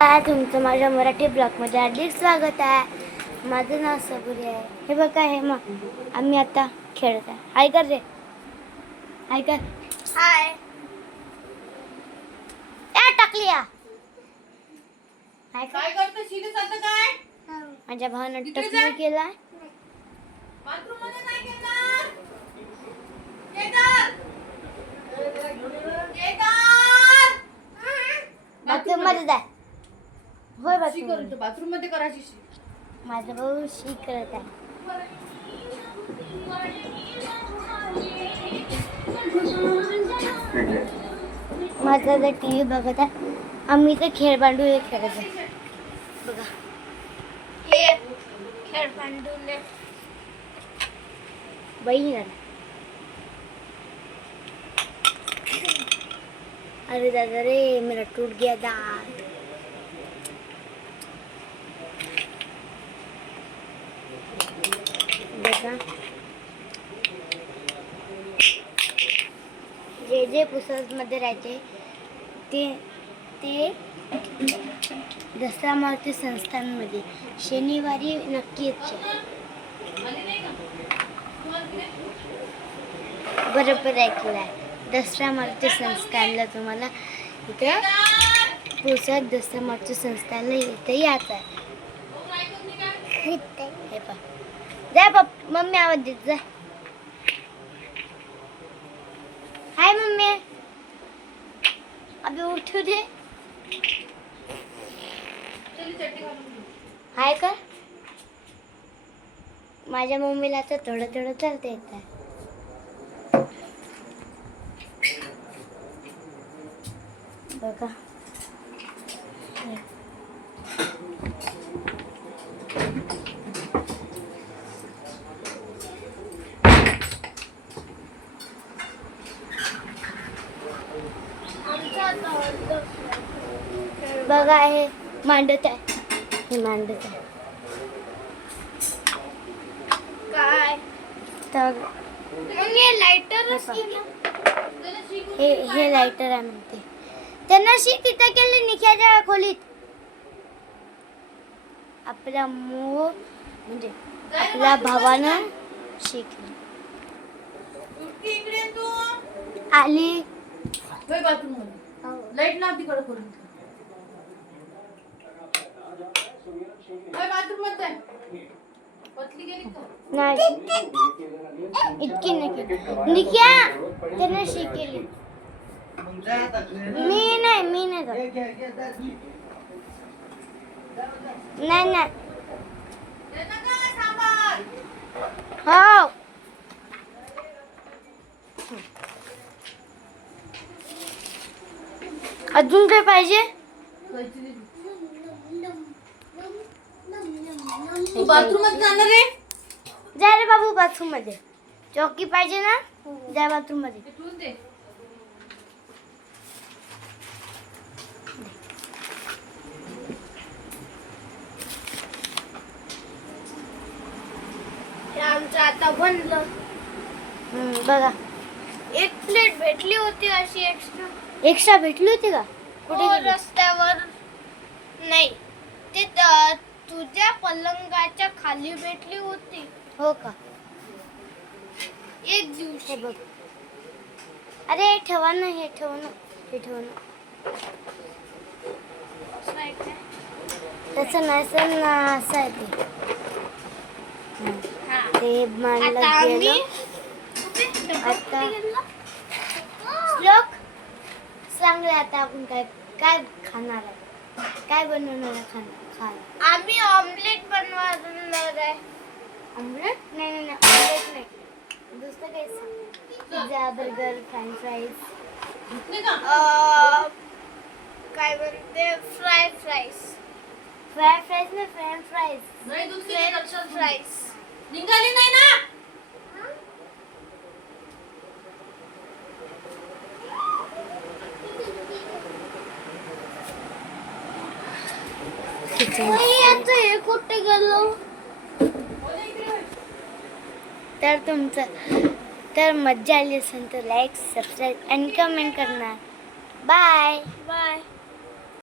तुमचं माझ्या मराठी ब्लॉगमध्ये हार्दिक स्वागत आहे. माझं नाव सबुरी आहे. हे बघा हे मग आम्ही आता खेळत आहे. हाय कर रे, हाय कर. हाय टाकली या काय करतो शिरीष आता काय? माझ्या भावानं टकली केला. बाथरूम मध्ये काय केलं? केदार बाथरूम मध्ये जाय. होय बाथरूम मध्ये करायची. माझा भाऊ शी करत आहे. माझा जर टी व्ही बघत आहे. आम्ही तर खेळबांडू हे खेळत आहे. बघा हे खेळबांडूले बहीण आला. अरे दादा रे, मेरा टूट गया दांत. बघा जे जे पुस्तकामध्ये राहते ते दसरा मारुती संस्थांमध्ये शनिवारी नक्की येते. बरोबर ऐकलं आहे. दसरा मारुती संस्थानला तुम्हाला इथं पुस्तक दसरा मारुती संस्थानला इथं यायचं आहे. हे पहा, जा मम्मी आवाज देत जा. हाय मम्मी, अभी उठू दे. हाय का माझ्या मम्मीला तर थोडं थोडं चालता येत आहे. बघा बघा हे मांडत आहे. हे मांडत आहे काय तर लायटर हे लायटर आहे म्हणते. त्यांना शी तिथं केली निख्याच्या खोलीत. आपल्या म्हणजे आपल्या भावानं शिकली. आली बाथरूम मध्ये लाईट लाव तिकडे करून. बाथरूम मध्ये पतली गेली का नाही, इतकी नाही निख्या त्यांना शिकेली. मी नाही हो. अजून काय पाहिजे? तू बाथरूम मध्ये जाणार रे? जा रे बाबू बाथरूम मध्ये. चौकी पाहिजे ना, जा बाथरूम मध्ये. आमचं आता बनलं. बघा एक प्लेट भेटली होती अशी एक्स्ट्रा भेटली होती का? कुठे गेली? रस्त्यावर नाही, ते तुझ्या पलंगाच्या खाली भेटली होती. हो का? एक दिवशी बघ. अरे हे ठेवा ना, हे ठेवा ना. तसं नसेल ना, असं आहे ते मांडलं गेलं. आता श्लोक सांगले आता आपण काय काय खाणार आहे, काय बनवणार आहे खायला? आम्ही ऑमलेट बनवणार आहे. ऑमलेट? नाही ऑमलेट नाही, दुसरं काही सांग. Pizza, burger, French fries. काय बनते? फ्राय फ्राईज ना फ्रेंच फ्राईज. नाही दुसरी फ्राईज निघाली नाही ना. हे कुठे गेलो? तर तुमचं मज्जा आली असेल तर लाईक, सबस्क्राईब आणि कमेंट करणार. बाय.